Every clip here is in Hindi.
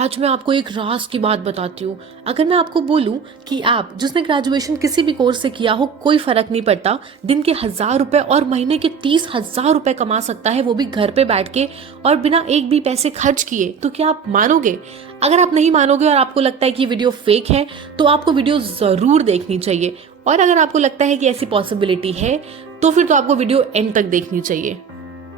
आज मैं आपको एक राज की बात बताती हूँ। अगर मैं आपको बोलूँ कि आप जिसने ग्रेजुएशन किसी भी कोर्स से किया हो, कोई फर्क नहीं पड़ता, दिन के 1,000 रुपए और महीने के 30,000 रुपए कमा सकता है, वो भी घर पे बैठ के और बिना एक भी पैसे खर्च किए। तो क्या आप मानोगे? अगर आप नहीं मानोगे और आपको लगता है कि वीडियो फेक है, तो आपको वीडियो जरूर देखनी चाहिए। और अगर आपको लगता है कि ऐसी पॉसिबिलिटी है, तो फिर तो आपको वीडियो एंड तक देखनी चाहिए।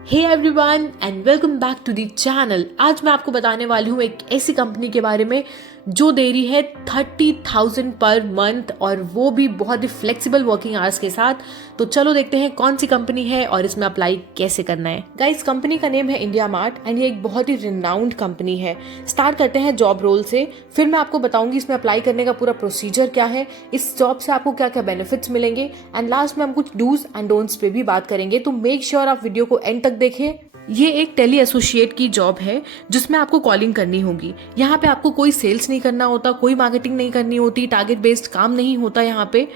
Hey everyone and welcome back to the channel. आज मैं आपको बताने वाली हूँ एक ऐसी कंपनी के बारे में जो दे रही है 30,000 पर मंथ, और वो भी बहुत ही फ्लेक्सिबल वर्किंग आवर्स के साथ। तो चलो देखते हैं कौन सी कंपनी है और इसमें अप्लाई कैसे करना है। गाइस, कंपनी का नेम है इंडिया मार्ट एंड ये एक बहुत ही रिनाउंड कंपनी है। स्टार्ट करते हैं जॉब रोल से, फिर मैं आपको बताऊंगी इसमें अप्लाई करने का पूरा प्रोसीजर क्या है, इस जॉब से आपको क्या क्या बेनिफिट्स मिलेंगे, एंड लास्ट में हम कुछ डूज एंड डोंट्स पे भी बात करेंगे। तो मेक श्योर आप वीडियो को एंड तक देखें। ये एक टेली एसोसिएट की जॉब है जिसमें आपको कॉलिंग करनी होगी। यहाँ पे आपको कोई सेल्स नहीं करना होता, कोई मार्केटिंग नहीं करनी होती, टारगेट बेस्ड काम नहीं होता यहाँ पे।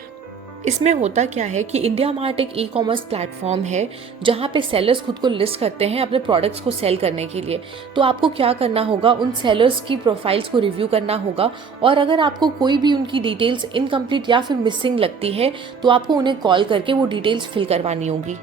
इसमें होता क्या है कि इंडिया मार्ट एक ई कॉमर्स प्लेटफॉर्म है जहाँ पे सेलर्स खुद को लिस्ट करते हैं अपने प्रोडक्ट्स को सेल करने के लिए। तो आपको क्या करना होगा, उन सेलर्स की प्रोफाइल्स को रिव्यू करना होगा, और अगर आपको कोई भी उनकी डिटेल्स इनकम्प्लीट या फिर मिसिंग लगती है तो आपको उन्हें कॉल करके वो डिटेल्स फिल करवानी होगी।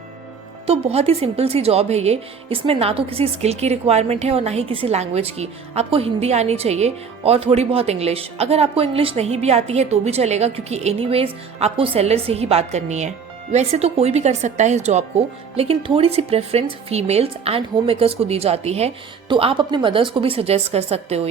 तो बहुत ही सिंपल सी जॉब है ये। इसमें ना तो किसी स्किल की रिक्वायरमेंट है और ना ही किसी लैंग्वेज की। आपको हिंदी आनी चाहिए और थोड़ी बहुत इंग्लिश। अगर आपको इंग्लिश नहीं भी आती है तो भी चलेगा, क्योंकि एनीवेज आपको सेलर से ही बात करनी है। वैसे तो कोई भी कर सकता है इस जॉब को, लेकिन थोड़ी सी preference females and homemakers को दी जाती है। तो आप अपने मदर्स को भी सजेस्ट कर सकते हो।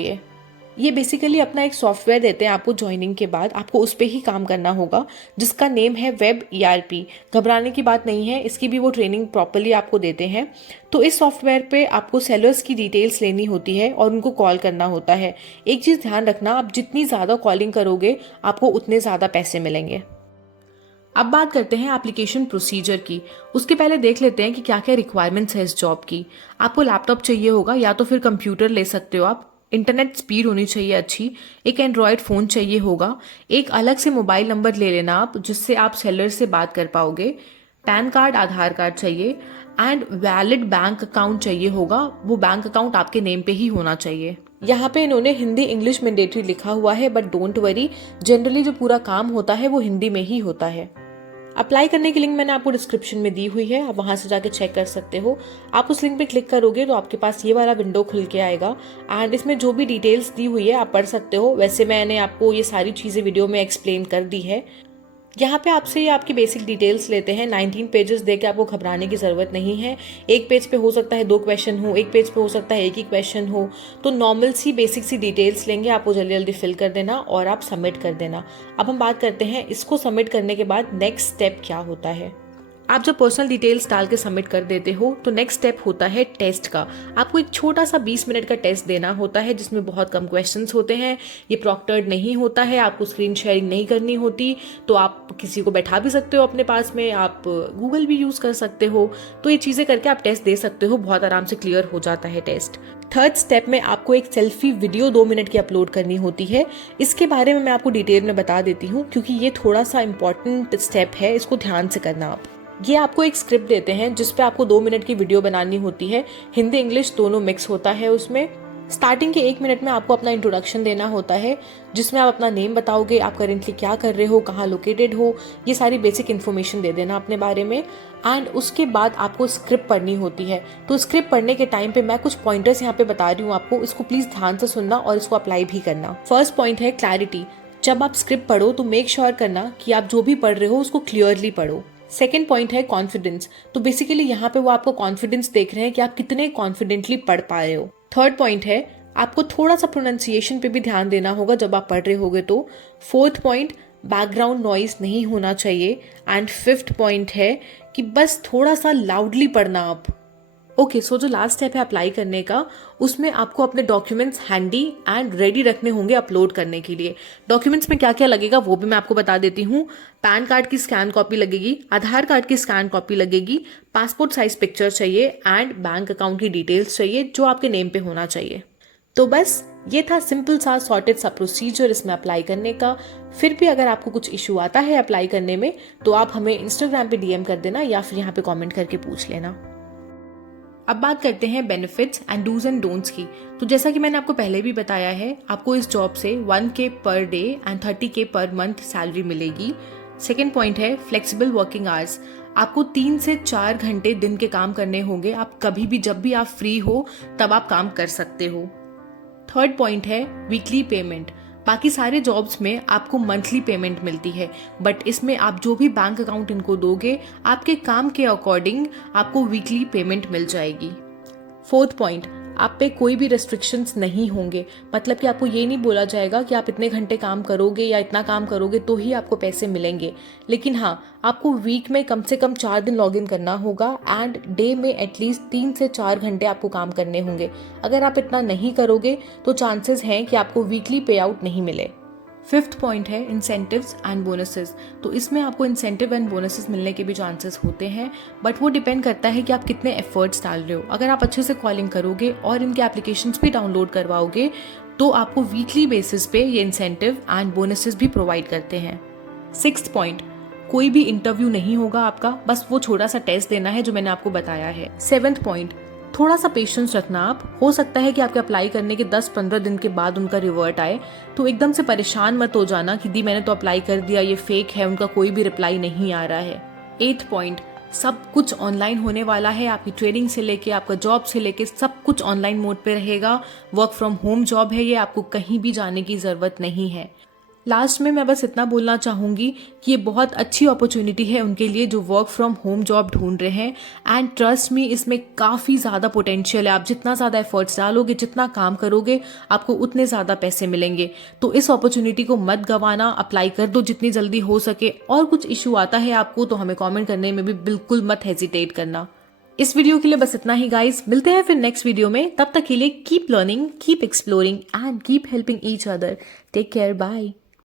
ये बेसिकली अपना एक सॉफ्टवेयर देते हैं आपको ज्वाइनिंग के बाद। आपको उस पर ही काम करना होगा जिसका नेम है वेब ERP। घबराने की बात नहीं है, इसकी भी वो ट्रेनिंग प्रॉपरली आपको देते हैं। तो इस सॉफ्टवेयर पे आपको सेलर्स की डिटेल्स लेनी होती है और उनको कॉल करना होता है। एक चीज़ ध्यान रखना, आप जितनी ज़्यादा कॉलिंग करोगे आपको उतने ज़्यादा पैसे मिलेंगे। अब बात करते हैं एप्लीकेशन प्रोसीजर की। उसके पहले देख लेते हैं कि क्या क्या रिक्वायरमेंट्स है इस जॉब की। आपको लैपटॉप चाहिए होगा या तो फिर कंप्यूटर ले सकते हो आप। इंटरनेट स्पीड होनी चाहिए अच्छी। एक एंड्रॉयड फ़ोन चाहिए होगा। एक अलग से मोबाइल नंबर ले लेना आप, जिससे आप सेलर से बात कर पाओगे। पैन कार्ड, आधार कार्ड चाहिए, एंड वैलिड बैंक अकाउंट चाहिए होगा। वो बैंक अकाउंट आपके नेम पे ही होना चाहिए। यहाँ पे इन्होंने हिंदी इंग्लिश मैंडेटरी लिखा हुआ है, बट डोंट वरी, जनरली जो पूरा काम होता है वो हिंदी में ही होता है। अप्लाई करने की लिंक मैंने आपको डिस्क्रिप्शन में दी हुई है, आप वहां से जाके चेक कर सकते हो। आप उस लिंक पे क्लिक करोगे तो आपके पास ये वाला विंडो खुल के आएगा, एंड इसमें जो भी डिटेल्स दी हुई है आप पढ़ सकते हो। वैसे मैंने आपको ये सारी चीज़ें वीडियो में एक्सप्लेन कर दी है। यहाँ पे आपसे ये आपकी बेसिक डिटेल्स लेते हैं। 19 पेजेस देके आपको घबराने की ज़रूरत नहीं है। एक पेज पे हो सकता है 2 क्वेश्चन हो, एक पेज पे हो सकता है एक ही क्वेश्चन हो। तो नॉर्मल सी बेसिक सी डिटेल्स लेंगे, आपको जल्दी जल्दी फिल कर देना और आप सबमिट कर देना। अब हम बात करते हैं इसको सबमिट करने के बाद नेक्स्ट स्टेप क्या होता है। आप जब पर्सनल डिटेल्स डाल के सबमिट कर देते हो तो नेक्स्ट स्टेप होता है टेस्ट का। आपको एक छोटा सा 20 मिनट का टेस्ट देना होता है, जिसमें बहुत कम क्वेश्चंस होते हैं। ये प्रॉक्टर्ड नहीं होता है, आपको स्क्रीन शेयरिंग नहीं करनी होती। तो आप किसी को बैठा भी सकते हो अपने पास में, आप गूगल भी यूज़ कर सकते हो। तो ये चीज़ें करके आप टेस्ट दे सकते हो, बहुत आराम से क्लियर हो जाता है टेस्ट। थर्ड स्टेप में आपको एक सेल्फी वीडियो 2 मिनट की अपलोड करनी होती है। इसके बारे में मैं आपको डिटेल में बता देती हूँ, क्योंकि ये थोड़ा सा इंपॉर्टेंट स्टेप है, इसको ध्यान से करना आप। ये आपको एक स्क्रिप्ट देते हैं जिस पे आपको 2 मिनट की वीडियो बनानी होती है। हिंदी इंग्लिश दोनों मिक्स होता है उसमें। स्टार्टिंग के 1 मिनट में आपको अपना इंट्रोडक्शन देना होता है, जिसमें आप अपना नेम बताओगे, आप करेंटली क्या कर रहे हो, कहाँ लोकेटेड हो, ये सारी बेसिक इन्फॉर्मेशन दे देना अपने बारे में। एंड उसके बाद आपको स्क्रिप्ट पढ़नी होती है। तो स्क्रिप्ट पढ़ने के टाइम पे मैं कुछ पॉइंटर्स यहाँ पे बता रही हूँ आपको, इसको प्लीज ध्यान से सुनना और इसको अप्लाई भी करना। फर्स्ट पॉइंट है क्लैरिटी। जब आप स्क्रिप्ट पढ़ो तो मेक श्योर करना कि आप जो भी पढ़ रहे हो उसको क्लियरली पढ़ो। सेकेंड पॉइंट है कॉन्फिडेंस। तो बेसिकली यहाँ पे वो आपको कॉन्फिडेंस देख रहे हैं कि आप कितने कॉन्फिडेंटली पढ़ पा रहे हो। थर्ड पॉइंट है आपको थोड़ा सा प्रोनाउंसिएशन पे भी ध्यान देना होगा जब आप पढ़ रहे होगे तो। फोर्थ पॉइंट, बैकग्राउंड नॉइज नहीं होना चाहिए। एंड फिफ्थ पॉइंट है कि बस थोड़ा सा लाउडली पढ़ना आप। ओके, सो जो लास्ट स्टेप है अप्लाई करने का, उसमें आपको अपने डॉक्यूमेंट्स हैंडी एंड रेडी रखने होंगे अपलोड करने के लिए। डॉक्यूमेंट्स में क्या क्या लगेगा वो भी मैं आपको बता देती हूँ। पैन कार्ड की स्कैन कॉपी लगेगी, आधार कार्ड की स्कैन कॉपी लगेगी, पासपोर्ट साइज पिक्चर चाहिए, एंड बैंक अकाउंट की डिटेल्स चाहिए जो आपके नेम पे होना चाहिए। तो बस ये था सिंपल सा सॉर्टेड सा प्रोसीजर इसमें अप्लाई करने का। फिर भी अगर आपको कुछ इशू आता है अप्लाई करने में तो आप हमें इंस्टाग्राम पे DM कर देना या फिर यहाँ पे कमेंट करके पूछ लेना। अब बात करते हैं benefits and dos and don'ts की। तो जैसा कि मैंने आपको पहले भी बताया है, आपको इस जॉब से 1K per day and 30K per month salary मिलेगी। सेकेंड पॉइंट है फ्लेक्सिबल वर्किंग आवर्स। आपको 3 से 4 घंटे दिन के काम करने होंगे। आप कभी भी जब भी आप फ्री हो तब आप काम कर सकते हो। थर्ड पॉइंट है वीकली पेमेंट। बाकी सारे जॉब्स में आपको मंथली पेमेंट मिलती है, बट इसमें आप जो भी बैंक अकाउंट इनको दोगे आपके काम के अकॉर्डिंग आपको वीकली पेमेंट मिल जाएगी। फोर्थ पॉइंट, आप पे कोई भी रेस्ट्रिक्शंस नहीं होंगे। मतलब कि आपको ये नहीं बोला जाएगा कि आप इतने घंटे काम करोगे या इतना काम करोगे तो ही आपको पैसे मिलेंगे। लेकिन हाँ, आपको वीक में कम से कम 4 दिन लॉग इन करना होगा एंड डे में एटलीस्ट 3 से 4 घंटे आपको काम करने होंगे। अगर आप इतना नहीं करोगे तो चांसेस हैं कि आपको वीकली पे आउट नहीं मिले। फिफ्थ पॉइंट है इंसेंटिव्स एंड बोनसेस। तो इसमें आपको इंसेंटिव एंड बोनसेस मिलने के भी चांसेस होते हैं, बट वो डिपेंड करता है कि आप कितने एफर्ट्स डाल रहे हो। अगर आप अच्छे से कॉलिंग करोगे और इनके एप्लीकेशंस भी डाउनलोड करवाओगे तो आपको वीकली बेसिस पे ये इंसेंटिव एंड बोनसेस भी प्रोवाइड करते हैं। सिक्स्थ पॉइंट, कोई भी इंटरव्यू नहीं होगा आपका, बस वो छोटा सा टेस्ट देना है जो मैंने आपको बताया है। सेवेंथ पॉइंट, थोड़ा सा पेशेंस रखना। आप हो सकता है कि आपके अप्लाई करने के 10-15 दिन के बाद उनका रिवर्ट आए, तो एकदम से परेशान मत हो जाना कि दी मैंने तो अप्लाई कर दिया, ये फेक है, उनका कोई भी रिप्लाई नहीं आ रहा है। 8th पॉइंट, सब कुछ ऑनलाइन होने वाला है। आपकी ट्रेनिंग से लेके आपका जॉब से लेके सब कुछ ऑनलाइन मोड पे रहेगा। वर्क फ्रॉम होम जॉब है ये, आपको कहीं भी जाने की जरूरत नहीं है। लास्ट में मैं बस इतना बोलना चाहूँगी कि ये बहुत अच्छी अपॉर्चुनिटी है उनके लिए जो वर्क फ्रॉम होम जॉब ढूंढ रहे हैं। एंड ट्रस्ट मी, इसमें काफ़ी ज़्यादा पोटेंशियल है। आप जितना ज़्यादा एफर्ट्स डालोगे, जितना काम करोगे, आपको उतने ज़्यादा पैसे मिलेंगे। तो इस अपॉर्चुनिटी को मत गंवाना, अप्लाई कर दो जितनी जल्दी हो सके। और कुछ इशू आता है आपको तो हमें कॉमेंट करने में भी बिल्कुल मत हेजिटेट करना। इस वीडियो के लिए बस इतना ही गाइस। मिलते हैं फिर नेक्स्ट वीडियो में। तब तक के लिए keep learning, keep exploring and keep helping each other. Take care, bye.